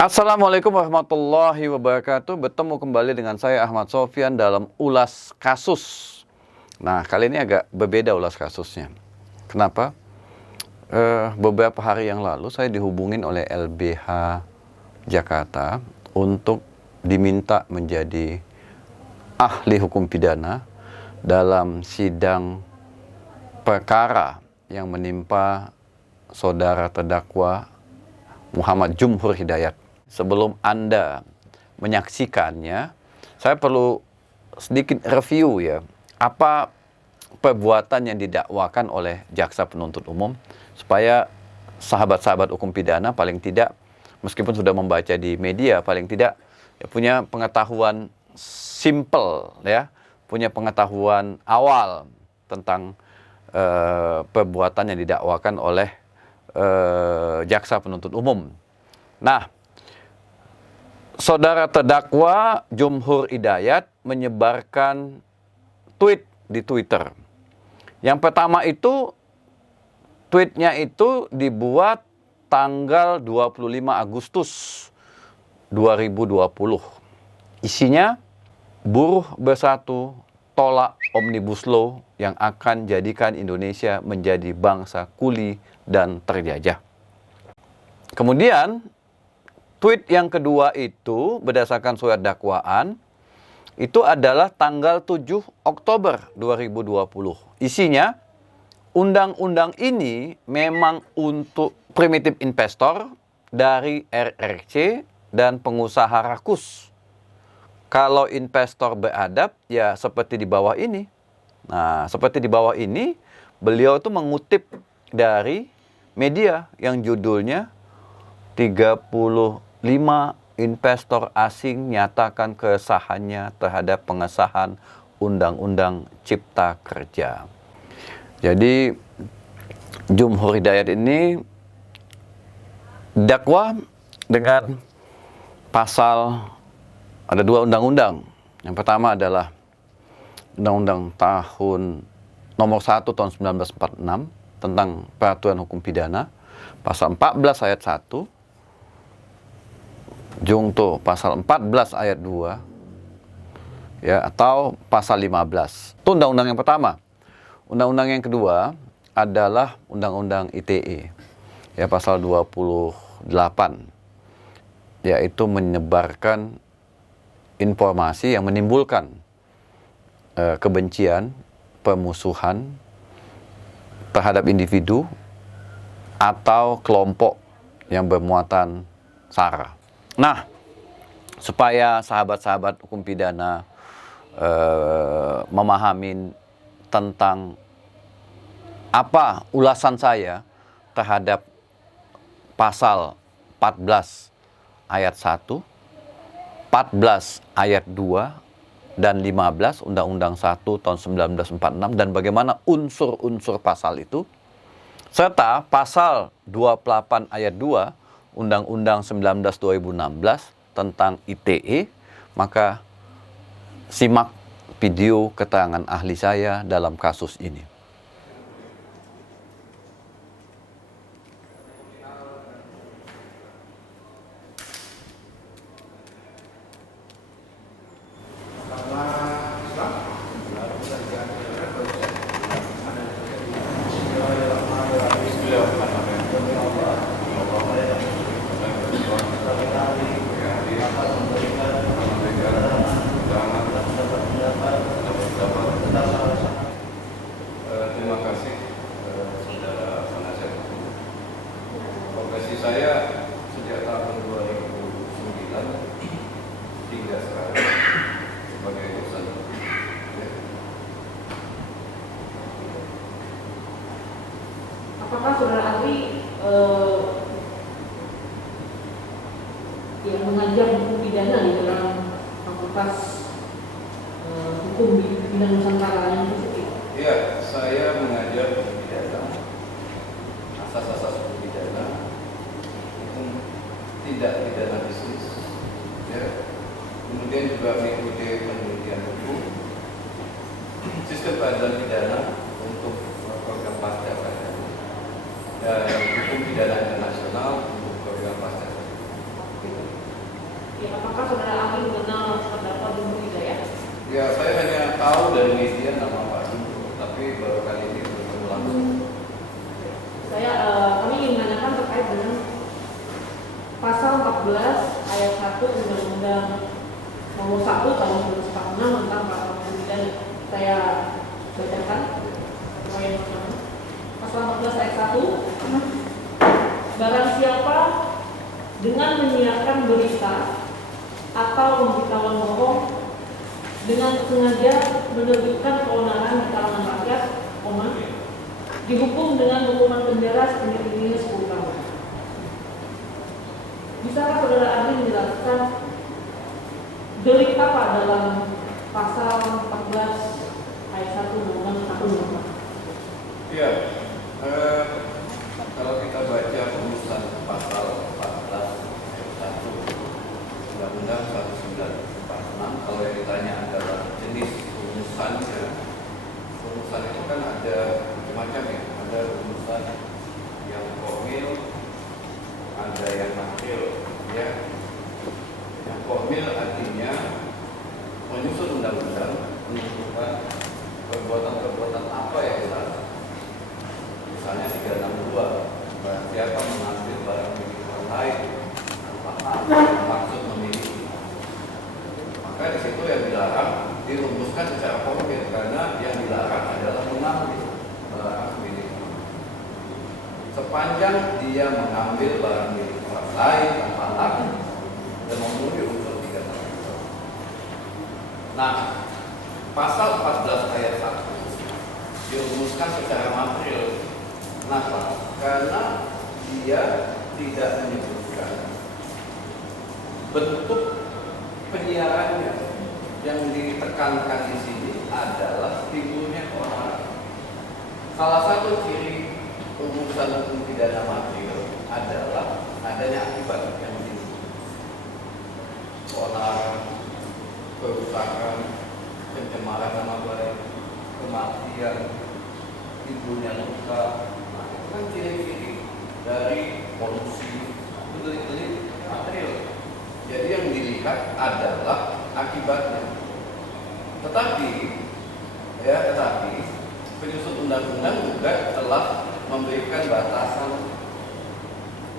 Assalamualaikum warahmatullahi wabarakatuh. Bertemu kembali dengan saya Ahmad Sofyan dalam ulas kasus. Nah, kali ini agak berbeda ulas kasusnya. Kenapa? Beberapa hari yang lalu saya dihubungin oleh LBH Jakarta untuk diminta menjadi ahli hukum pidana dalam sidang perkara yang menimpa saudara terdakwa Muhammad Jumhur Hidayat. Sebelum Anda menyaksikannya, saya perlu sedikit review ya, apa perbuatan yang didakwakan oleh jaksa penuntut umum, supaya sahabat-sahabat hukum pidana paling tidak, meskipun sudah membaca di media, paling tidak ya, punya pengetahuan simple ya, punya pengetahuan awal tentang perbuatan yang didakwakan oleh jaksa penuntut umum. Nah, saudara terdakwa Jumhur Hidayat menyebarkan tweet di Twitter. Yang pertama itu, tweetnya itu dibuat tanggal 25 Agustus 2020. Isinya, buruh bersatu tolak Omnibus Law yang akan jadikan Indonesia menjadi bangsa kuli dan terjajah. Kemudian, tweet yang kedua itu berdasarkan surat dakwaan, itu adalah tanggal 7 Oktober 2020. Isinya, undang-undang ini memang untuk primitive investor dari RRC dan pengusaha rakus. Kalau investor beradab, ya seperti di bawah ini. Nah, seperti di bawah ini, beliau itu mengutip dari media yang judulnya 35 investor asing nyatakan keresahannya terhadap pengesahan Undang-Undang Cipta Kerja. Jadi Jumhur Hidayat ini dakwa dengan pasal, ada dua undang-undang. Yang pertama adalah Undang-Undang tahun nomor 1 tahun 1946 tentang peraturan hukum pidana, pasal 14 ayat 1, Jungto pasal 14 ayat 2, ya, atau pasal 15. Itu undang-undang yang pertama. Undang-undang yang kedua adalah Undang-Undang ITE, ya, pasal 28, yaitu menyebarkan informasi yang menimbulkan kebencian, permusuhan terhadap individu atau kelompok yang bermuatan SARA. Nah, supaya sahabat-sahabat hukum pidana memahami tentang apa ulasan saya terhadap pasal 14 ayat 1, 14 ayat 2, dan 15 Undang-Undang 1 tahun 1946, dan bagaimana unsur-unsur pasal itu, serta pasal 28 ayat 2 Undang-Undang 19 2016 tentang ITE, maka simak video keterangan ahli saya dalam kasus ini. Terima kasih saudara penasihat hukum. Profesi saya sejak tahun 2009 hingga sekarang sebagai dosen. Apakah saudara ahli yang mengajar hukum pidana di dalam fakultas hukum di bidang Nusantara yang positif? Ya, saya mengajar hukum pidana, asas-asas hukum pidana, hukum tidak pidana bisnis, ya. Kemudian juga mengikuti penelitian hukum, sistem peradilan pidana untuk program pasca sarjana, dan hukum pidana internasional untuk program pasca sarjana. Ya, apakah saudara ahli mengenal terdakwa Jumhur Hidayat? Ya, saya hanya tahu dari media nama Pak Jumbo, tapi baru kali ini bertemu langsung. Kami ingin menanyakan terkait dengan pasal 14 ayat 1 Undang-Undang Nomor 1 Tahun 2046 tentang pasal pemilihan. Saya bacakan poin pertama. Pasal 14 ayat 1. Barang siapa dengan menyiarkan berita atau pemberitahuan bohong dengan sengaja menerbitkan keonaran di kalangan rakyat, dihukum dengan hukuman penjara setinggi-tingginya 10 tahun. Bisakah saudara ahli menjelaskan delik apa dalam pasal 14 ayat 1 Undang-Undang 1 Ya, kalau kita baca rumusan pasal 14 ayat 1 Undang-Undang 1946, kalau yang ditanya adalah jenis rumusannya, rumusan itu kan ada macam-macam ya, ada rumusan yang formil, ada yang material, ya. Yang formil artinya menyusun undang-undang menentukan perbuatan-perbuatan apa yang dilarang. Misalnya 362, barang siapa mengambil barang milik orang lain tanpa hak maksud memiliki. Maka di situ yang dilarang dirumuskan secara formil karena yang dilarang adalah mengambil barang milik orang lain. Sepanjang dia mengambil barang milik orang lain tanpa hak dan memenuhi unsur 362. Nah, pasal 14 ayat 1 dirumuskan secara material. Kenapa? Karena dia tidak menyebutkan bentuk penyiarannya. Yang ditekankan di sini adalah timbulnya keonaran. Salah satu ciri rumusan hukum pidana material adalah adanya akibat yang timbul. Keonaran, kerusakan, pencemaran nama baik, kematian, timbulnya luka. Nah, itu kan ciri-ciri dari polusi, itu delik-delik material. Jadi yang dilihat adalah akibatnya. Tetapi penyusun undang-undang juga telah memberikan batasan,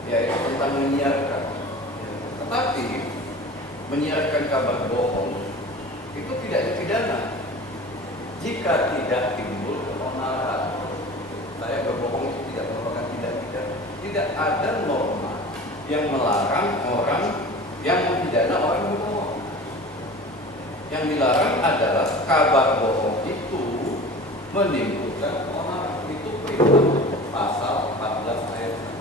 yaitu tentang menyiarkan. Tetapi menyiarkan kabar bohong itu tidak dipidana jika tidak timbul keonaran. Saya berbohong itu tidak merupakan tindak pidana. Tidak ada norma yang melarang orang yang mempidana orang berbohong. Yang dilarang adalah kabar bohong itu menimbulkan keonaran. Itu perintah pasal 14 ayat 1.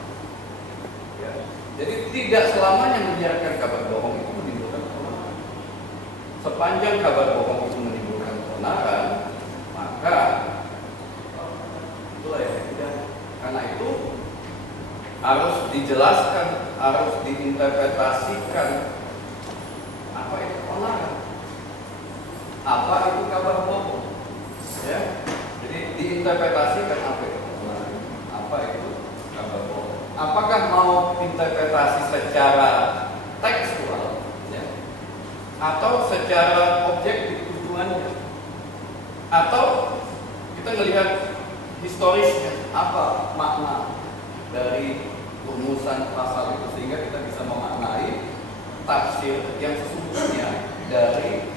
Ya. Jadi tidak selamanya menyiarkan kabar bohong itu menimbulkan keonaran. Sepanjang kabar bohong itu menimbulkan keonaran, maka itulah yang tidak. Karena itu harus dijelaskan, harus diinterpretasikan apa itu keonaran, apa itu kabar bohong, ya. Jadi diinterpretasikan apa itu keonaran, apa itu kabar bohong. Apakah mau interpretasi secara tekstual, ya, atau secara objektif tujuannya, atau kita melihat historisnya, apa makna dari rumusan pasal itu sehingga kita bisa memaknai tafsir yang sesungguhnya dari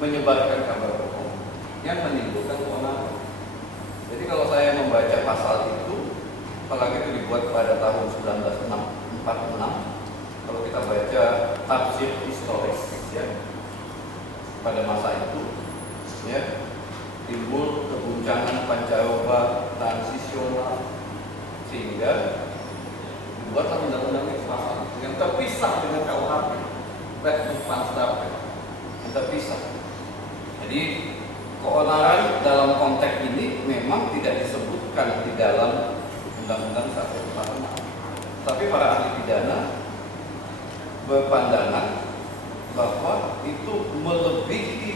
menyebarkan kabar bohong yang menimbulkan keonaran. Jadi kalau saya membaca pasal itu, apalagi itu dibuat pada tahun 1946, kalau kita baca tafsir historis, ya, pada masa itu, ya, timbul keguncangan pancaroba transisional sehingga dibuatlah undang-undang itu pasal yang terpisah dengan KUHP, yang terpisah. Jadi keonaran dalam konteks ini memang tidak disebutkan di dalam Undang-Undang 146. Tapi para ahli pidana berpandangan bahwa itu melebihi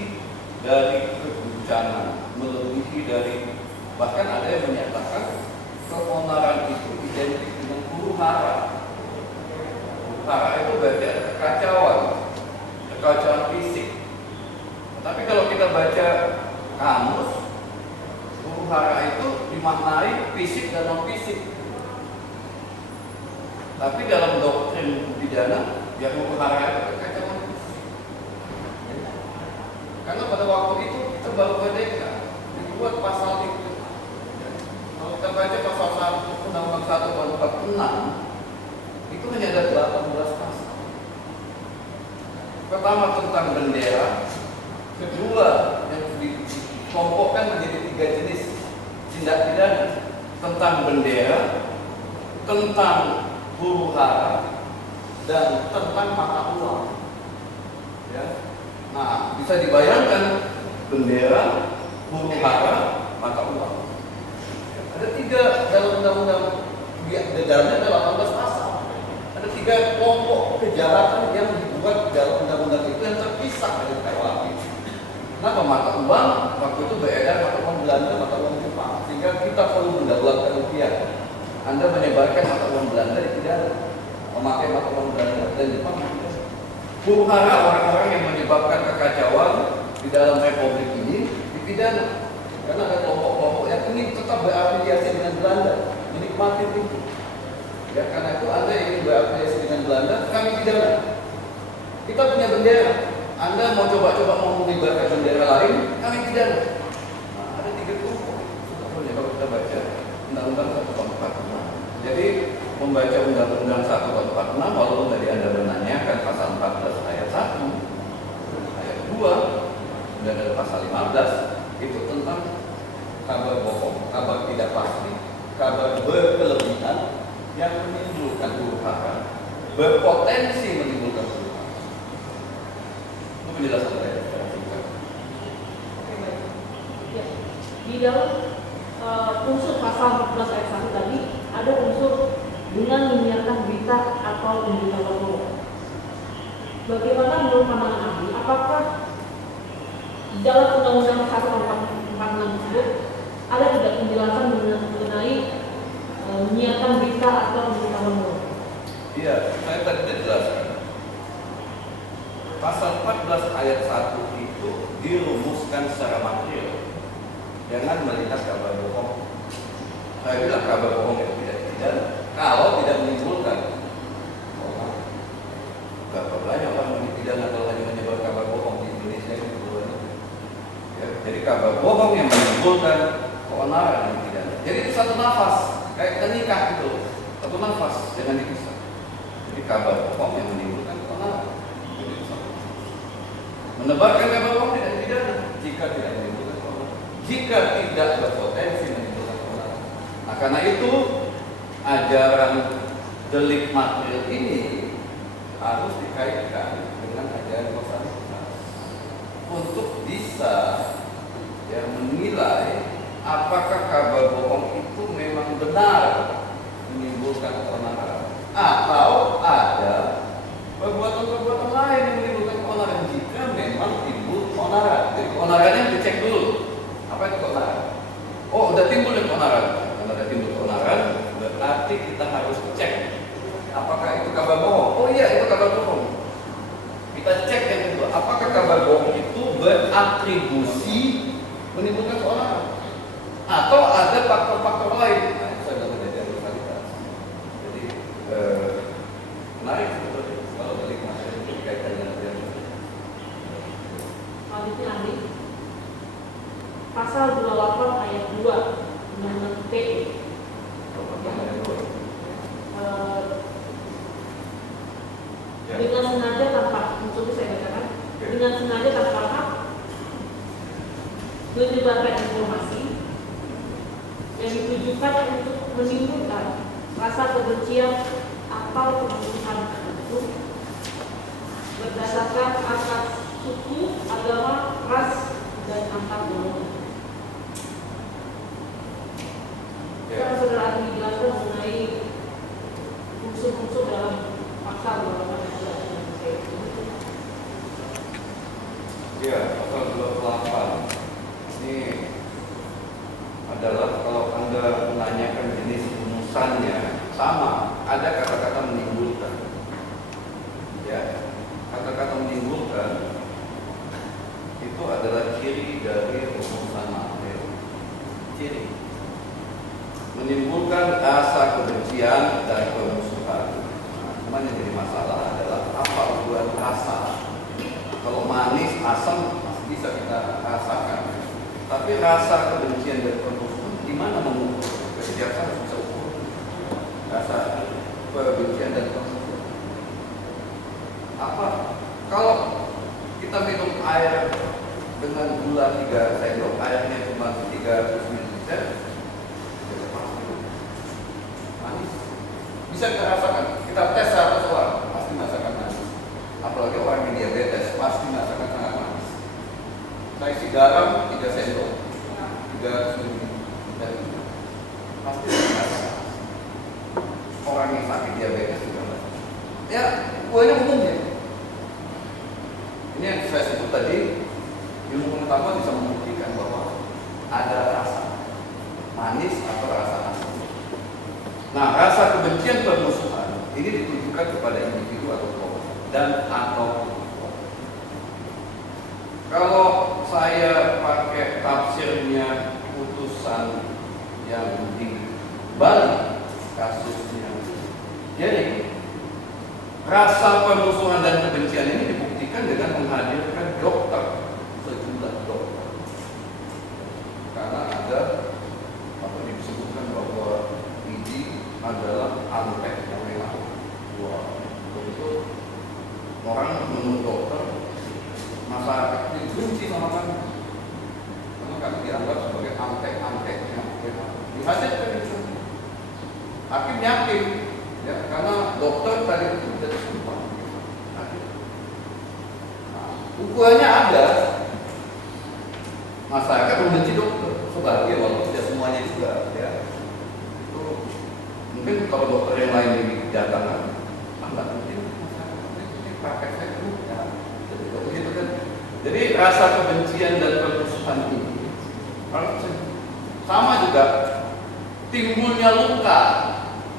dari keguncangan, melebihi dari, bahkan ada yang menyatakan keonaran itu identik dengan huru hara. Huru hara itu berarti ada kekacauan, Tapi dalam doktrin pidana, ya huru hara kekacauan. Karena pada waktu itu kita baru merdeka, dibuat pasal itu. Kalau kita baca pasal 1 Undang-Undang 1 tahun 46, itu hanya ada 18 pasal. Pertama tentang bendera, kedua yang dikelompokkan menjadi 3 jenis tindak pidana, tentang bendera, tentang huru hara, dan tentang mata uang. Ya. Nah, bisa dibayangkan bendera, huru hara, mata uang. Ya. Ada 3 dalam undang-undang, dalamnya ada 18 pasal. Ada 3 kelompok kejahatan yang dibuat dalam undang-undang itu yang terpisah dari KUHP. Kenapa mata uang? Waktu itu beredar mata uang Belanda, mata uang Jepang, sehingga kita perlu mendaulatkan rupiah. Anda menyebarkan mata uang Belanda dipidana, memakai mata uang Belanda dan Jepang. Huru hara orang-orang yang menyebabkan kekacauan di dalam republik ini dipidana. Karena ada kelompok-kelompok yang ingin tetap berafiliasi dengan Belanda, menikmati itu. Ya, karena itu Anda ingin berafiliasi dengan Belanda, kami pidana. Kita punya bendera. Anda mau coba-coba mau mengibarkan bendera lain, kami pidana. Nah, ada 3 kelompok. Sebetulnya kalau kita baca Undang-Undang 1 tahun 46. Jadi membaca Undang-Undang 1 tahun 46, walaupun tadi Anda menanyakan pasal 14 ayat 1, ayat 2, dan ada pasal 15, itu tentang kabar bohong, kabar tidak pasti, kabar berkelebihan yang menimbulkan huru hara, berpotensi menimbulkan huru hara. Itu penjelasan saya secara singkat. Ya. Di dalam unsur pasal 14 ayat 1 tadi ada unsur dengan menyiarkan berita atau memberitakan bohong. Bagaimana menurut pandangan ahli? Apakah di dalam Undang-Undang 1 tahun 46 tersebut ada tidak penjelasan mengenai menyiarkan berita atau memberitakan bohong? Iya, saya tadi sudah jelaskan. Pasal 14 ayat 1 itu dirumuskan secara material. Jangan melihat kabar bohong. Saya bilang kabar bohong itu tidak pidana kalau tidak menimbulkan. Berapa banyak orang yang dipidana kalau hanya menyebar kabar bohong di Indonesia itu? Ya, jadi kabar bohong yang menimbulkan keonaran yang pidana. Jadi itu satu nafas, kayak kita nikah gitu, satu nafas, jangan dipisah. Jadi kabar bohong yang menimbulkan keonaran. Jadi itu satu nafas. Menebarkan kabar bohong tidak pidana jika tidak menimbulkan keonaran. Jika tidak berpotensi menimbulkan keonaran. Nah, karena itu ajaran delik material ini harus dikaitkan dengan ajaran kausalitas untuk bisa menilai apakah kabar bohong itu memang benar menimbulkan keonaran atau ada perbuatan-perbuatan lain yang menimbulkan keonaran. Jika memang timbul keonaran, jadi keonarannya dicek dulu. Apa itu keonaran? Oh, udah timbul keonaran. Kalau udah timbul keonaran, berarti kita harus cek apakah itu kabar bohong. Oh iya, itu kabar bohong. Kita cek yang kedua, apakah kabar bohong itu beratribusi menimbulkan keonaran atau ada faktor-faktor lain. Nah, itu adalah dari kualitas. Jadi menarik sebetulnya kalau delik material itu dikaitkan dengan ajaran. Selanjutnya ahli pasal 28 ayat 2 Undang-Undang ITE. Dengan sengaja tanpa, untuk saya bacakan, dengan sengaja tanpa hak menyebarkan informasi yang ditujukan untuk menimbulkan rasa kebencian atau permusuhan tertentu berdasarkan atas suku, agama, ras, dan antar golongan. Sekarang saudara ahli menjelaskan mengenai unsur-unsur dalam pasal 28 ayat 2. Ya, pasal 28 ini adalah kalau Anda menanyakan jenis rumusannya sama, ada kata-kata menimbulkan. Ya, kata-kata menimbulkan itu adalah ciri dari rumusan material. Ciri menimbulkan rasa kebencian dan permusuhan. Kalau manis, asam masih bisa kita rasakan. Tapi rasa kebencian dan permusuhan gimana mengukur? Setiap harus bisa ukur rasa kebencian dan permusuhan. Apa? Kalau kita minum air dengan gula 3 sendok, airnya cuma 300 ml, ya pasti manis. Bisa kita rasakan. Kita tes 100 orang, pasti merasakan manis. Apalagi orang yang diabetes, pasti merasakan sangat manis. Saya isi garam 3 sendok, 300 ml, pasti merasakan. Orang yang sakit diabetes juga merasakan. Ya, kuahnya umum ya. Ini yang saya sebut tadi, ilmu pengetahuan bisa membuktikan bahwa ada rasa manis atau rasa asam. Nah, rasa kebencian permusuhan ini ditujukan kepada individu atau kelompok dan atau kelompok. Kalau saya pakai tafsirnya putusan yang di Bali, kasusnya, jadi rasa permusuhan dan kebencian ini dibuktikan dengan menghadirkan dokter, sejumlah dokter. Karena ada apa disebutkan bahwa ini adalah antek yang memang wah, itu orang menurut dokter masyarakat ini benci sama kami karena kami dianggap sebagai antek-antek yang dihasilkan itu. Hakim yakin ya, karena dokter tadi itu sudah disumpah. Nah, ukurannya ada. Masyarakat membenci dokter sebagai walaupun tidak semuanya juga ya. Itu mungkin kalau dokter yang lain didatangkan, enggak mungkin masyarakat ini pakai saya ya. Begitu kan. Jadi rasa kebencian dan permusuhan ini sama juga timbulnya luka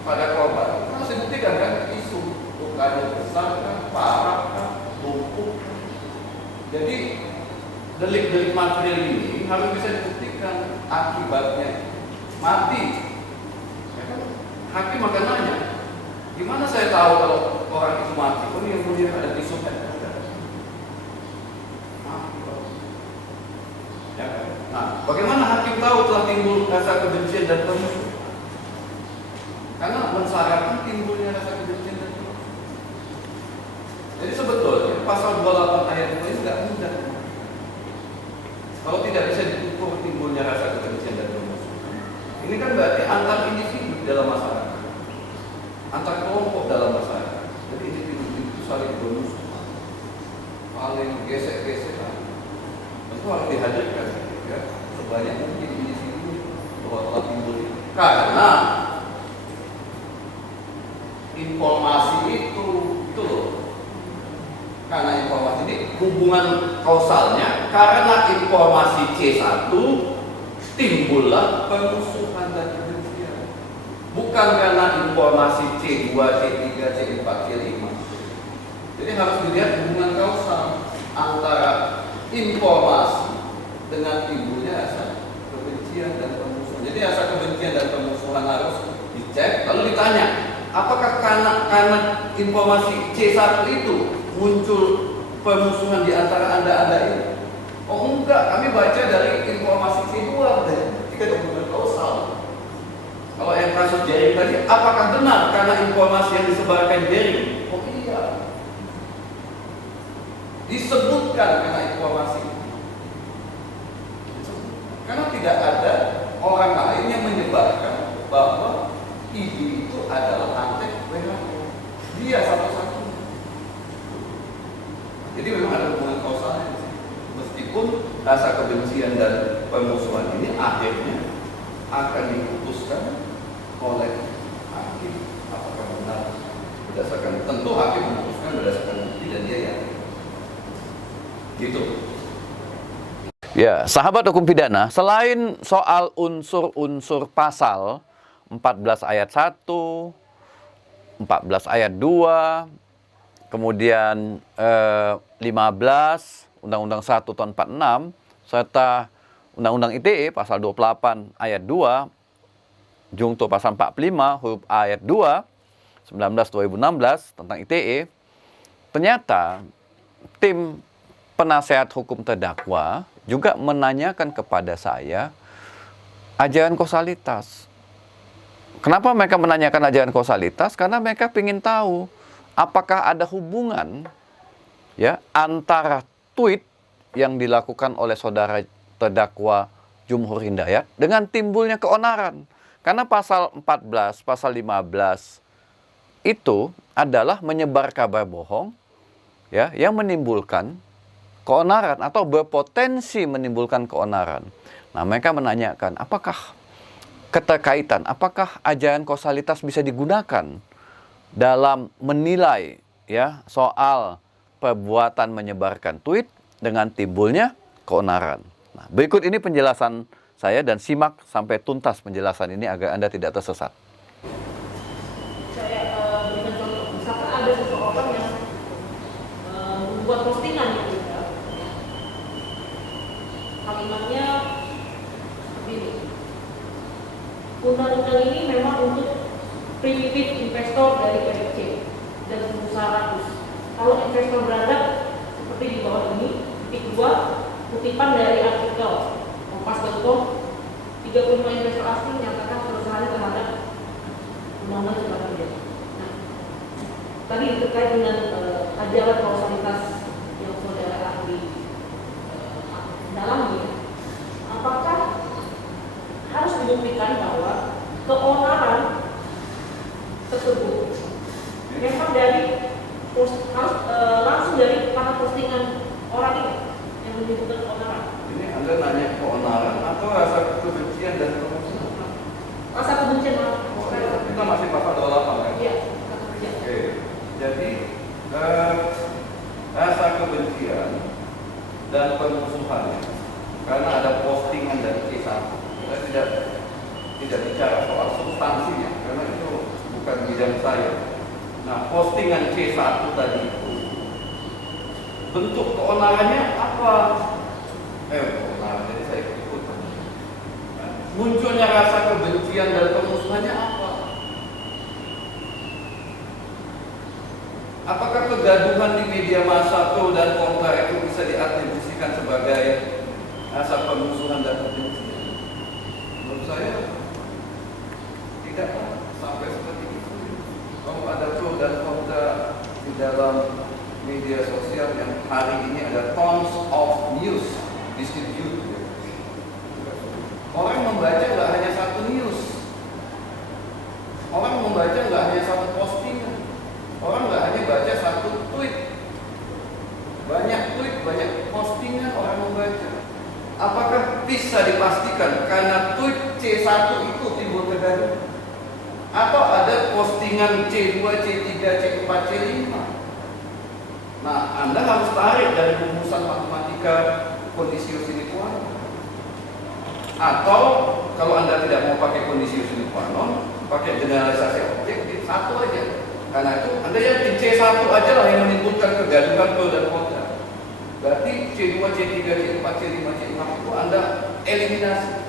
pada korban. Harus dibuktikan kan isu lukanya besar kan, parah kan, lumpuh. Jadi delik-delik material ini harus bisa dibuktikan akibatnya mati. Ya kan? Hakim akan nanya, gimana saya tahu kalau orang itu mati? Oh yang punya ada tisu kan? Ya kan? Nah, bagaimana hakim tahu telah timbul rasa kebencian dan permusuhan? Karena mensyaratkan timbulnya rasa kebencian dan permusuhan. Jadi sebetulnya pasal 28 ayat 2 ini tidak mudah. Kalau tidak bisa diukur timbulnya rasa kebencian dan permusuhan, ini kan berarti antar individu dalam masyarakat, antar kelompok dalam masyarakat. Jadi individu itu saling bermusuhan, saling gesek-gesekan. Tentu harus dihadirkan ya, sebanyak mungkin individu bahwa telah timbul itu. Karena informasi itu loh. Karena informasi ini hubungan kausalnya karena informasi C1 timbullah permusuhan dan kebencian. Bukan karena informasi C2, C3, C4, C5. Jadi harus dilihat hubungan kausal antara informasi dengan timbulnya rasa kebencian dan permusuhan. Jadi rasa kebencian dan permusuhan harus dicek lalu ditanya, apakah karena informasi C1 itu muncul permusuhan di antara Anda ini? Oh enggak, kami baca dari informasi C2 ketika dokumen kausal. Kalau yang kasus Jering tadi, apakah benar karena informasi yang disebarkan Jering? Oh iya, disebutkan karena informasi. Karena tidak ada orang lain yang menyebarkan bahwa ibu itu adalah antek WHO. Dia satu-satunya. Jadi memang ada hubungan kausalnya. Meskipun rasa kebencian dan permusuhan ini akhirnya akan diputuskan oleh hakim apakah benar berdasarkan, tentu hakim memutuskan berdasarkan bukti dan dia yakin. Gitu. Ya, sahabat hukum pidana, selain soal unsur-unsur pasal 14 ayat 1, 14 ayat 2, kemudian 15 Undang-Undang 1 tahun 46 serta Undang-Undang ITE pasal 28 ayat 2 jungto pasal 45 huruf A ayat 2 19/2016 tentang ITE, ternyata tim penasehat hukum terdakwa juga menanyakan kepada saya ajaran kausalitas. Kenapa mereka menanyakan ajaran kausalitas? Karena mereka ingin tahu apakah ada hubungan ya antara tweet yang dilakukan oleh saudara terdakwa Jumhur Hidayat dengan timbulnya keonaran. Karena pasal 14, pasal 15 itu adalah menyebar kabar bohong ya yang menimbulkan keonaran atau berpotensi menimbulkan keonaran. Nah, mereka menanyakan apakah keterkaitan, apakah ajaran kausalitas bisa digunakan dalam menilai ya soal perbuatan menyebarkan tweet dengan timbulnya keonaran. Nah, berikut ini penjelasan saya dan simak sampai tuntas penjelasan ini agar Anda tidak tersesat. Saya berikan contoh, misalkan ada seseorang yang membuat postingan di Twitter, kalimatnya seperti ini. Undang-undang ini memang untuk primitif investor dari PDC dan pengusaha ratus. Kalau investor beradab seperti di bawah ini, titik 2, kutipan dari artikel Kompas.com, 35 investor asing menyatakan keresahannya terhadap Undang-Undang Cipta Kerja. Nah, tadi terkait dengan ajaran kausalitas yang saudara ahli dalami, apakah harus dibuktikan bahwa keonaran tersebut memang dari harus langsung dari para postingan orang ini yang menimbulkan keonaran? Ini Anda nanya keonaran atau rasa kebencian dan kemusuhan? Rasa kebencian, Kita masih pasal 28 kan? iya, rasa kebencian. Oke, jadi rasa kebencian dan permusuhan karena ada postingan dari C1. Saya tidak bicara soal substansinya karena itu bukan bidang saya. Nah, postingan C1 tadi itu bentuk keonarannya apa? Keonaran, jadi saya ikut. Munculnya rasa kebencian dan permusuhannya apa? Apakah kegaduhan di media massa pro dan kontra itu bisa diatribusikan sebagai rasa permusuhan dan kebencian? Menurut saya tidak sampai seperti itu. Kalau ada pro dan kontra di dalam media sosial yang hari ini ada tons of news distributed. Orang membaca nggak hanya satu news, orang membaca nggak hanya satu postingan, orang nggak hanya baca satu tweet, banyak tweet, banyak postingan orang membaca. Apakah bisa dipastikan karena tweet C1 itu timbul kegaduhan? Atau ada postingan C2, C3, C4, C5? Nah, Anda harus tarik dari rumusan matematika kondisi sine qua non. Atau kalau Anda tidak mau pakai kondisi sine qua non, pakai generalisasi objektif satu aja. Karena itu Anda yakin C1 aja lah yang menimbulkan kegaduhan pro dan kontra. Berarti C2, C3, C4, C5, C6 itu Anda eliminasi.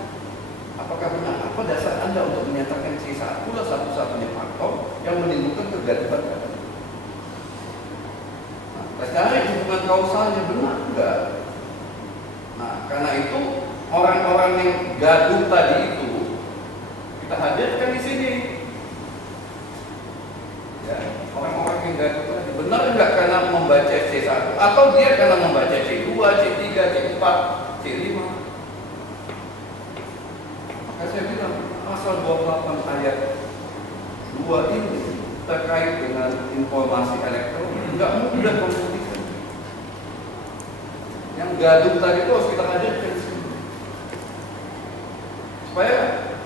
Apakah benar? Apa dasar Anda untuk menyatakan C1 lah satu-satunya faktor yang menimbulkan kegaduhan? Nah, cari hubungan kausalnya benar enggak? Nah, karena itu orang-orang yang gaduh tadi itu kita hadirkan di sini. Ya, orang-orang yang gaduh tadi benar enggak karena membaca C1 atau dia karena membaca C2, C3, C4, C5? Maka saya bilang pasal 28 ayat 2 ini terkait dengan informasi elektronik enggak mudah membuktikan. Yang gaduh tadi itu harus kita hadirkan di sini. Supaya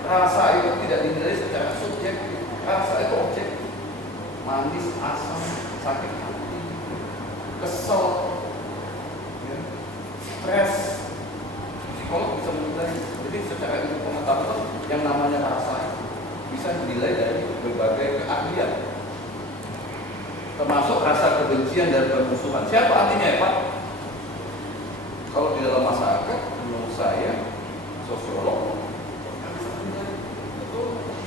rasa itu tidak dinilai secara subjektif, rasa itu objektif. Manis, asam, sakit hati, kesel, ya, stres. Psikolog bisa menilai. Jadi secara ilmu pengetahuan yang namanya rasa bisa dinilai dari berbagai keahlian, termasuk rasa kebencian dan permusuhan. Siapa artinya ya Pak? Kalau di dalam masyarakat, menurut saya, sosiolog, itu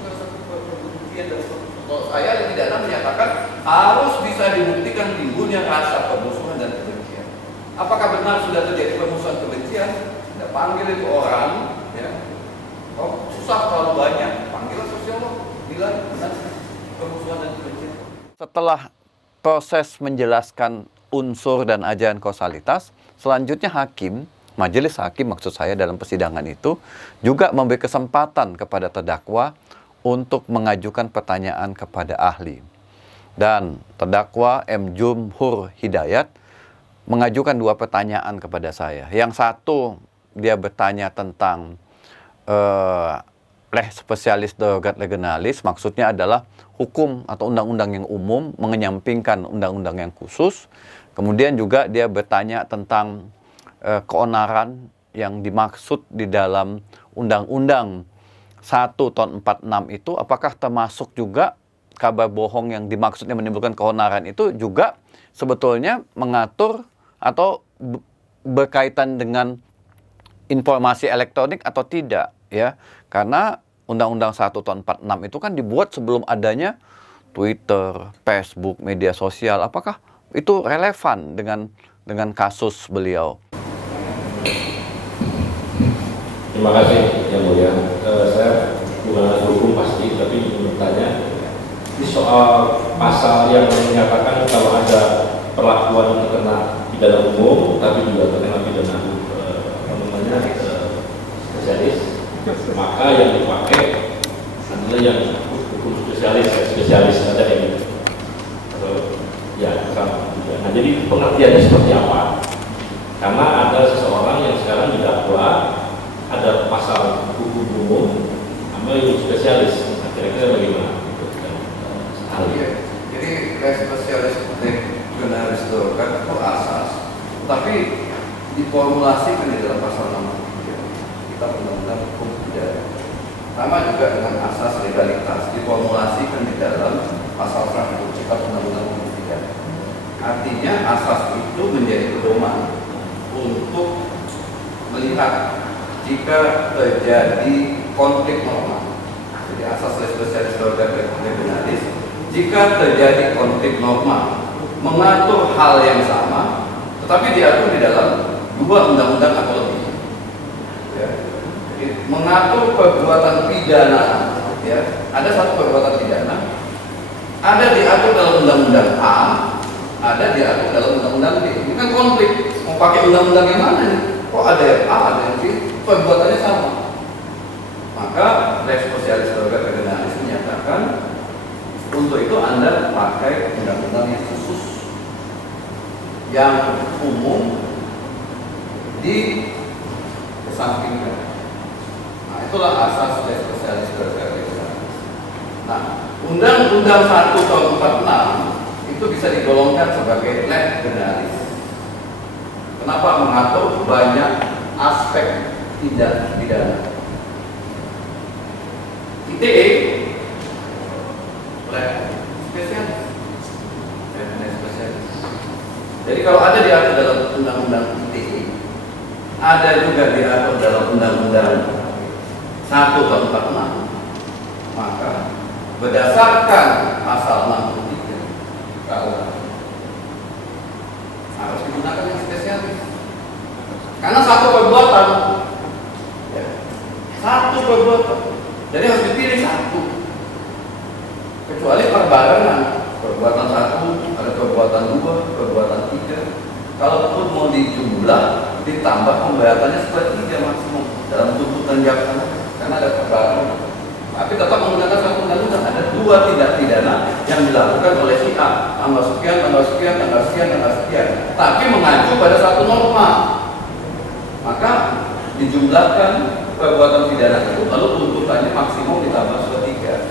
rasa kebencian dan permusuhan. Kalau saya yang tidak menyatakan harus bisa dibuktikan timbulnya rasa permusuhan dan kebencian. Apakah benar karena sudah terjadi permusuhan kebencian, Anda panggil itu orang, ya. Oh, susah terlalu banyak, panggillah sosiolog, bilang benar permusuhan dan kebencian. Setelah proses menjelaskan unsur dan ajaran kausalitas, selanjutnya hakim, majelis hakim maksud saya dalam persidangan itu, juga memberi kesempatan kepada terdakwa untuk mengajukan pertanyaan kepada ahli. Dan terdakwa M. Jumhur Hidayat mengajukan 2 pertanyaan kepada saya. Yang satu, dia bertanya tentang res spesialis derogat legenalis, maksudnya adalah hukum atau undang-undang yang umum mengenyampingkan undang-undang yang khusus. Kemudian juga dia bertanya tentang keonaran yang dimaksud di dalam Undang-Undang 1 tahun 46 itu, apakah termasuk juga kabar bohong yang dimaksudnya menimbulkan keonaran itu juga sebetulnya mengatur atau berkaitan dengan informasi elektronik atau tidak, ya. Karena Undang-Undang 1 tahun 46 itu kan dibuat sebelum adanya Twitter, Facebook, media sosial. Apakah itu relevan dengan kasus beliau? Terima kasih Yang Mulia. Saya bukan ahli hukum pasti, tapi ingin bertanya, ini soal pasal yang menyatakan kalau ada perlakuan terkena pidana umum, tapi juga terkena pidana spesialis, maka yang dipakai adalah yang hukum spesialis ada yang gitu. Atau ya sama. Nah, jadi pengertiannya seperti apa? Karena ada seseorang yang sekarang didakwa ada pasal hukum umum sama yang spesialis. Nah, kira-kira bagaimana? Jadi spesialis legenalis derogat itu asas, tapi diformulasikan di dalam pasal 63 Kitab Undang-Undang Hukum Pidana. Sama juga dengan asas legalitas diformulasikan di dalam pasal 100 Kitab Undang-Undang Hukum Pidana. Artinya asas itu menjadi pedoman untuk melihat jika terjadi konflik norma. Jadi asas spesialis derogat legenalis, jika terjadi konflik norma mengatur hal yang sama, tetapi diatur di dalam 2 undang-undang atau lebih. Ya. Jadi, mengatur perbuatan pidana, ya. Ada satu perbuatan pidana, ada diatur dalam undang-undang A, ada diatur dalam undang-undang B. Ini kan konflik. Mau pakai undang-undang yang mana nih? Kok ada yang A, ada yang B, perbuatannya sama. Maka res spesialis derogat legenalis menyatakan untuk itu Anda pakai undang-undang yang khusus, yang umum dikesampingkan. Nah, itulah asas res spesialis derogat legenalis. Nah, Undang-Undang 1 tahun 46 itu bisa digolongkan sebagai legenalis. Kenapa? Mengatur banyak aspek tindak pidana. ITE spesialis. Jadi kalau ada diatur dalam undang-undang ITE, ada juga diatur dalam undang-undang 1 tahun 46, maka berdasarkan pasal 63 KUH harus digunakan yang spesialis. Karena satu perbuatan, ya, satu perbuatan, jadi harus dipilih satu. Kecuali perbarengan, perbuatan 1, ada perbuatan 2, perbuatan 3. Kalaupun mau dijumlah, ditambah pemberatannya sepertiga maksimum dalam tuntutan jaksa, karena ada perbarengan. Tapi tetap menggunakan satu undang-undang, ada 2 tindak pidana yang dilakukan oleh si A, tanggal sekian, tanggal sekian, tanggal sekian, tanggal sekian, tapi mengacu pada satu norma. Maka dijumlahkan perbuatan pidana itu, lalu tuntutannya maksimum ditambah sepertiga.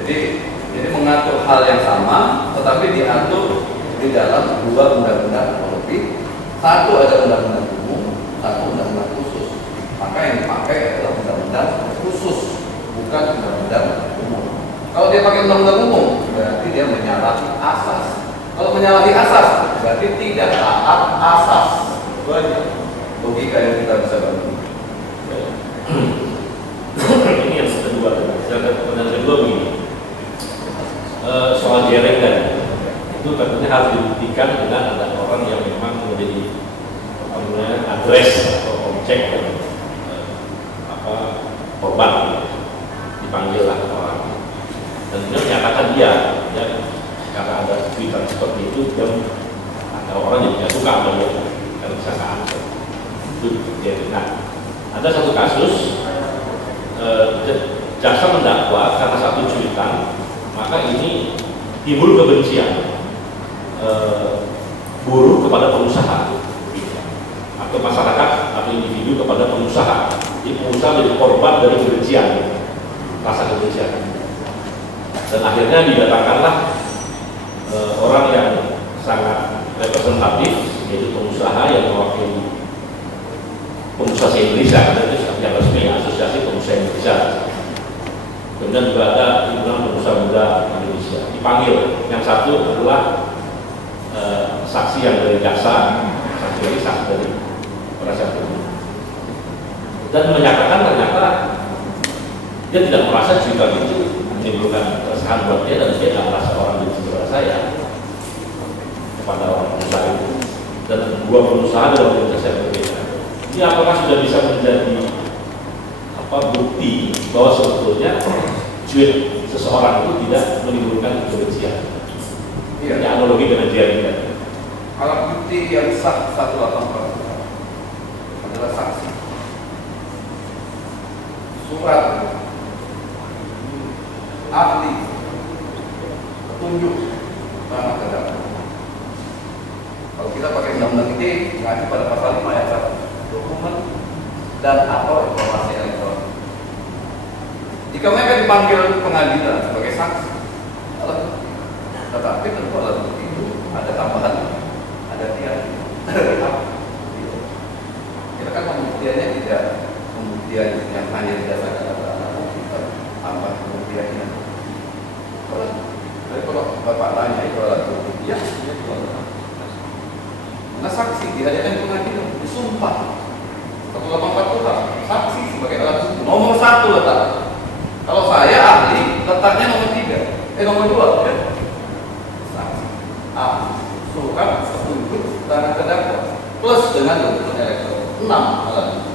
Jadi mengatur hal yang sama, tetapi diatur di dalam 2 undang-undang atau lebih. Satu ada undang-undang umum, satu undang-undang khusus. Maka yang dipakai adalah undang-undang khusus, bukan undang-undang umum. Kalau dia pakai undang-undang umum, berarti dia menyalahi asas. Kalau menyalahi asas, berarti tidak taat asas. Itu aja logika yang kita bisa bangun. Ini yang kedua. Yang kedua begini, soal jerengan itu tentunya harus dibuktikan dengan ada orang yang memang address atau objek dan korban dipanggil lah orang dan dia menyatakan dia karena ada tweetan seperti itu dia ada orang yang tidak suka sama dia karena disangka itu dia. Nah, ada satu kasus jaksa mendakwa karena satu cuitan maka ini timbul kebencian buruh kepada pengusaha atau masyarakat atau individu kepada pengusaha. Jadi pengusaha menjadi korban dari kebencian, rasa kebencian. Dan akhirnya didatangkanlah orang yang sangat representatif, yaitu pengusaha yang mewakili pengusaha Indonesia, itu yang resmi Asosiasi Pengusaha Indonesia. Kemudian juga ada Himpunan Pengusaha Muda Indonesia. Dipanggil, yang satu adalah saksi yang dari jaksa, saksi dari penasihat hukum. Dan menyatakan ternyata dia tidak merasa juga itu menimbulkan keresahan buat dia dan dia tidak merasa orang benci kepada saya kepada orang pengusaha itu. Dan dua pengusaha dalam konteks yang berbeda. Ini apakah sudah bisa menjadi bukti bahwa sebetulnya tweet seseorang itu tidak menimbulkan kebencian? Iya. Ini analogi dengan dia tidak. Alat bukti yang sah 184 adalah saksi, surat, ahli, petunjuk, mana terdakwa. Kalau kita pakai undang-undang ITE, ngaji pada pasal 5 ayat 1, dokumen dan atau informasi elektronik. Jika mereka dipanggil pengadilan sebagai saksi, tetapi tentu alat bukti itu ada tambahan, ada tiada. Kita kan pembuktiannya tidak pembuktian yang hanya didasarkan pada alat bukti, tambah pembuktiannya. Jadi kalau bapak tanya itu alat bukti, ya itu alat bukti. Nah saksi dihadirkan di pengadilan, disumpah. 184 saksi sebagai alat bukti. Nomor 1 letak. Kalau saya ahli, letaknya nomor 3, nomor 2 ya. Saksi, ahli, surat, petunjuk, dan terdakwa plus dengan dokumen elektronik 6 alat bukti.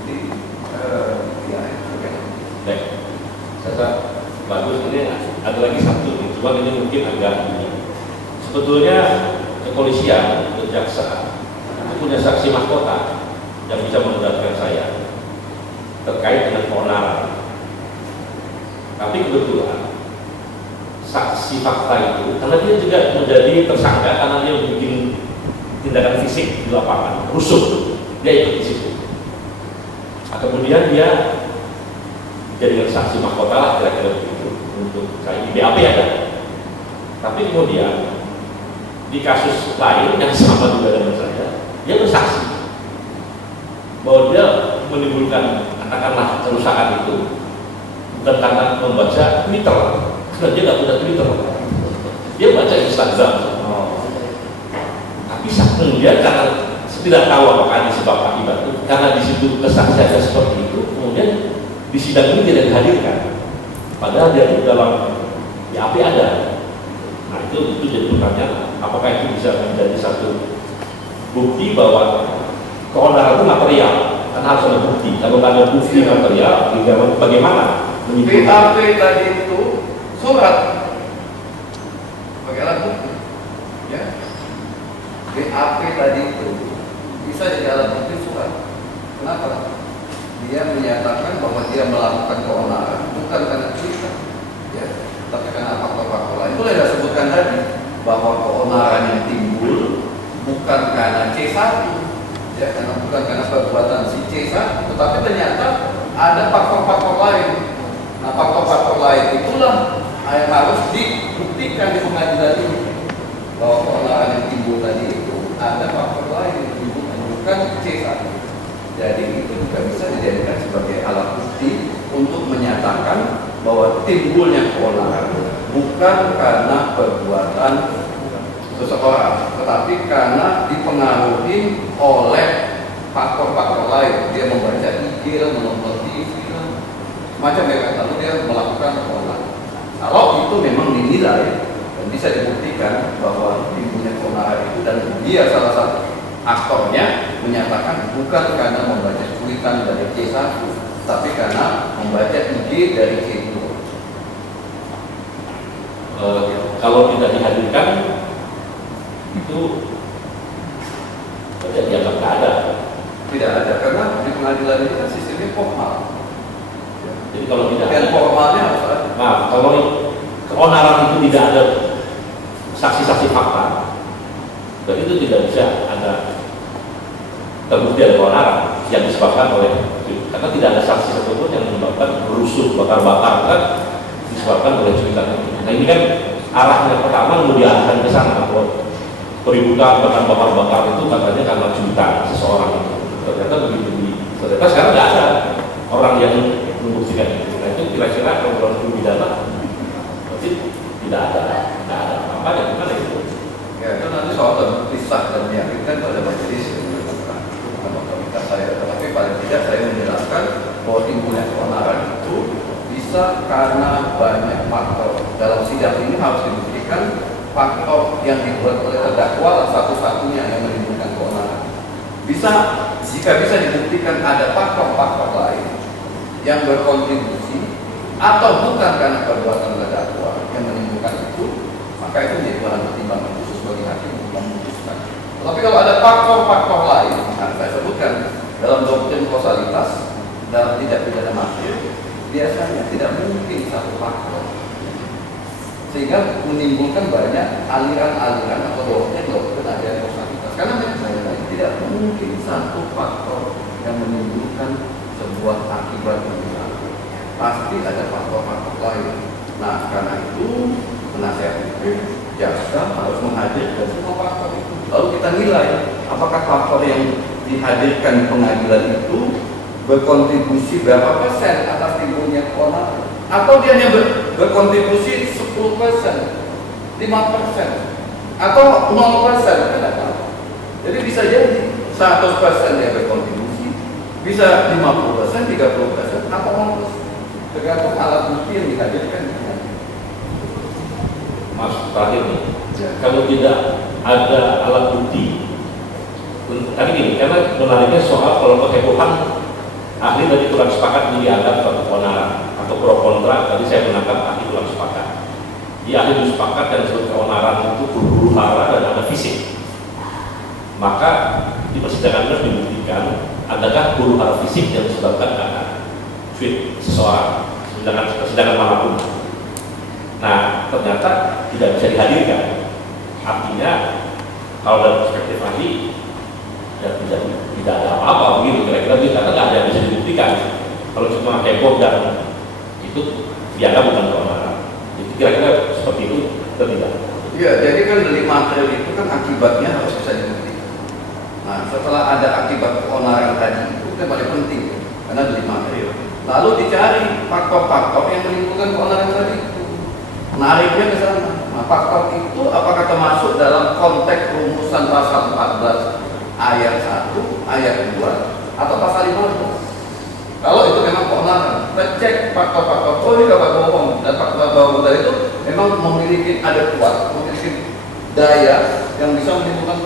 Jadi, ya itu kan. Baik, saya bagus. Ini ada lagi satu, cuma ini mungkin agak sebetulnya kepolisian atau jaksa itu punya saksi mahkota yang bisa memberatkan saya terkait dengan keonaran. Tapi kebetulan saksi fakta itu, karena dia juga menjadi tersangka karena dia bikin tindakan fisik di lapangan, rusuh, dia ikut di situ. Nah, kemudian dia jadikan saksi mahkota lah kira-kira begitu untuk kayak BAP ada. Tapi kemudian di kasus lain yang sama juga dengan saya, dia bersaksi bahwa dia menimbulkan katakanlah kerusakan itu bukan karena membaca Twitter, karena dia nggak punya Twitter, dia baca Instagram. Tapi kemudian karena tidak tahu apakah disebab akibat itu, karena di situ kesaksiannya seperti itu, kemudian di sidang ini tidak dihadirkan, padahal dia di dalam BAP ada. Nah itu jadi pertanyaan, apakah itu bisa menjadi satu bukti bahwa keonaran itu material, kan harus ada bukti. Kalau nggak ada bukti material, bagaimana? BAP tadi itu surat sebagai alat bukti, ya. BAP tadi itu bisa jadi alat bukti surat. Kenapa? Dia menyatakan bahwa dia melakukan keonaran bukan karena cerita, ya, tapi karena faktor-faktor lain. Itu yang saya sebutkan tadi bahwa keonaran yang timbul bukan karena C1, ya, karena bukan karena perbuatan si C1, tetapi ternyata ada faktor-faktor lain. Nah, faktor-faktor lain itulah yang harus dibuktikan di pengadilan ini, bahwa keonaran yang timbul tadi itu ada faktor lain, bukan C1. Jadi itu juga bisa dijadikan sebagai alat bukti untuk menyatakan bahwa timbulnya keonaran bukan karena perbuatan seseorang, tetapi karena dipengaruhi oleh faktor-faktor lain. Dia membaca IG, menonton TV, macam ya, lalu dia melakukan keonaran. Kalau itu memang dinilai dan bisa dibuktikan bahwa timbulnya keonaran itu dan dia salah satu aktornya menyatakan bukan karena membaca cuitan dari C1, tapi karena membaca IG dari C2. Kalau tidak dihadirkan itu berarti dianggap nggak ada. Tidak ada, karena di pengadilan ini kan sistemnya formal. Jadi kalau tidak Dan ada, formalnya harus ada. nah kalau keonaran itu tidak ada saksi-saksi fakta, berarti itu tidak bisa ada terbukti ada keonaran yang disebabkan oleh, karena tidak ada saksi satupun yang menyebabkan rusuh bakar-bakar kan disebabkan oleh cuitan itu. Nah ini kan arahnya pertama mau diarahkan ke sana, bahwa peributan bahkan bakar-bakar itu katanya karena cuitan seseorang itu. Ternyata begitu ternyata sekarang nggak ada orang yang membuktikan itu. Nah itu kira-kira kalau dalam hukum pidana berarti tidak ada apa yang gimana itu? Ya itu nanti soal terbukti sah dan meyakinkan pada majelis yang menentukan, itu bukan otoritas saya. Tetapi paling tidak saya menjelaskan bahwa timbulnya keonaran itu bisa karena banyak faktor. Dalam sidang ini harus dibuktikan faktor yang dibuat oleh terdakwa satu-satunya yang menimbulkan keonaran. Jika bisa dibuktikan ada faktor-faktor lain yang berkontribusi atau bukan karena perbuatan terdakwa yang menimbulkan itu, maka itu menjadi bahan pertimbangan khusus bagi hakim untuk memutuskan. Tapi kalau ada faktor-faktor lain, nah saya sebutkan dalam doktrin kausalitas, dalam tindak pidana material, biasanya tidak mungkin satu faktor, sehingga menimbulkan banyak aliran-aliran atau doktrin ada kausalitas. Karena tidak mungkin satu faktor yang menimbulkan sebuah akibat yang besar. Pasti ada faktor-faktor lain. Nah, karena itu penasihat hukum jaksa harus menghadirkan semua faktor itu. Lalu kita nilai apakah faktor yang dihadirkan di pengadilan itu berkontribusi berapa persen atas timbulnya keonaran, atau dia hanya berkontribusi 10%, 5%, atau 0%, tidak tahu. Jadi bisa jadi 100% dia berkontribusi, bisa 50%, 30%, atau 0%, tergantung alat bukti yang dihadirkan. Mas terakhir nih, kalau tidak ada alat bukti, tadi gini, karena menariknya soal kalau kehebohan ahli tadi kurang sepakat ini dianggap suatu keonaran atau pro kontra. Tadi saya menangkap ahli kurang sepakat. Di ahli sepakat dan disebut keonaran itu berburu hara dan ada fisik. Maka di persidangan harus dibuktikan adakah huru hara fisik yang disebabkan karena tweet seseorang persidangan manapun. Nah ternyata tidak bisa dihadirkan. Artinya kalau dari perspektif ahli ya tidak ada apa-apa begitu kira-kira, karena nggak ada yang bisa dibuktikan. Kalau cuma heboh dan itu dianggap bukan keonaran. Jadi kira-kira seperti itu atau tidak? Iya, jadi kan delik material itu kan akibatnya harus bisa dibuktikan. Nah, setelah ada akibat keonaran tadi itu kan paling penting karena delik material. Lalu dicari faktor-faktor yang menimbulkan keonaran tadi itu. Menariknya ke sana. Nah, faktor itu apakah termasuk dalam konteks rumusan pasal 14 ayat 1, ayat 2, atau pasal 15? Kalau itu memang keonaran, kita cek faktor-faktor. Oh ini kabar bohong, dan faktor bohong tadi itu memang memiliki ada kuat, memiliki daya yang bisa menimbulkan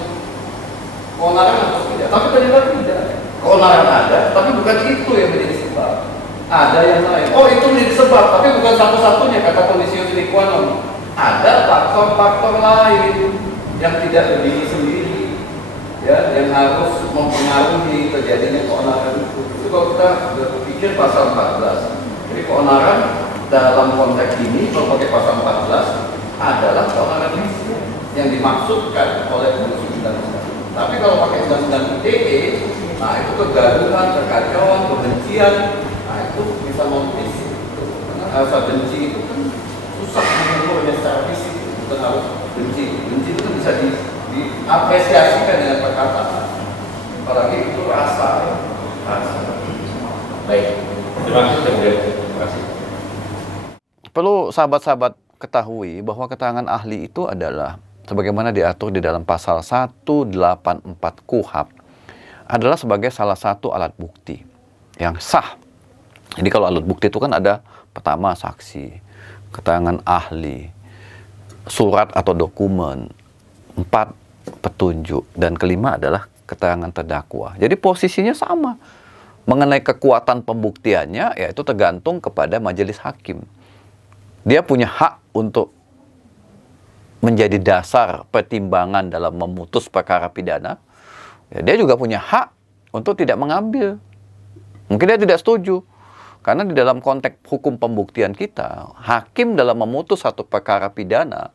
keonaran atau tidak. Tapi ternyata tidak. Keonaran ada, tapi bukan itu yang menjadi sebab. Ada yang lain. Oh itu menjadi sebab, tapi bukan satu-satunya, kata kondisi sine qua non. Ada faktor-faktor lain yang tidak berdiri sendiri, ya, yang harus mempengaruhi terjadinya keonaran itu. Itu kalau kita berpikir pasal 14. Jadi keonaran dalam konteks ini kalau pakai pasal 14 adalah keonaran fisik yang dimaksudkan oleh undang-undang. Tapi kalau pakai undang-undang ITE, nah itu kegaduhan, kekacauan, kebencian, nah itu bisa non-fisik. Karena rasa benci itu kan susah mengukurnya secara fisik, bukan harus benci. Benci itu bisa diapresiasikan dengan perkataan. Apalagi itu rasa, ya. Rasa. Baik, terima kasih. Perlu sahabat-sahabat ketahui bahwa keterangan ahli itu adalah sebagaimana diatur di dalam pasal 184 KUHP adalah sebagai salah satu alat bukti yang sah. Jadi kalau alat bukti itu kan ada pertama saksi, keterangan ahli, surat atau dokumen, 4 petunjuk, dan kelima adalah keterangan terdakwa. Jadi posisinya sama. Mengenai kekuatan pembuktiannya, ya itu tergantung kepada majelis hakim. Dia punya hak untuk menjadi dasar pertimbangan dalam memutus perkara pidana. Ya, dia juga punya hak untuk tidak mengambil. Mungkin dia tidak setuju. Karena di dalam konteks hukum pembuktian kita, hakim dalam memutus satu perkara pidana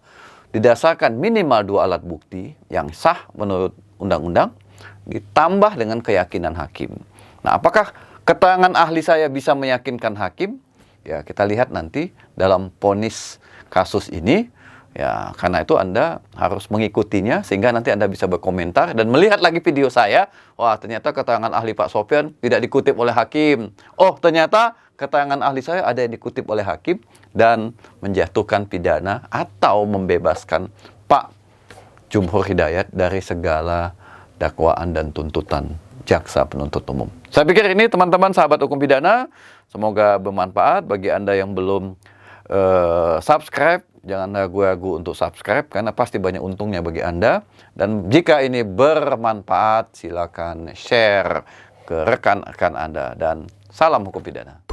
didasarkan minimal 2 alat bukti yang sah menurut undang-undang, ditambah dengan keyakinan hakim. Nah, apakah keterangan ahli saya bisa meyakinkan hakim? Ya, kita lihat nanti dalam vonis kasus ini. Ya, karena itu Anda harus mengikutinya sehingga nanti Anda bisa berkomentar dan melihat lagi video saya. Wah, ternyata keterangan ahli Pak Sofyan tidak dikutip oleh hakim. Oh, ternyata keterangan ahli saya ada yang dikutip oleh hakim dan menjatuhkan pidana atau membebaskan Pak Jumhur Hidayat dari segala dakwaan dan tuntutan jaksa penuntut umum. Saya pikir ini teman-teman sahabat hukum pidana, semoga bermanfaat bagi Anda yang belum subscribe. Jangan ragu-ragu untuk subscribe karena pasti banyak untungnya bagi Anda. Dan jika ini bermanfaat, silakan share ke rekan-rekan Anda. Dan salam hukum pidana.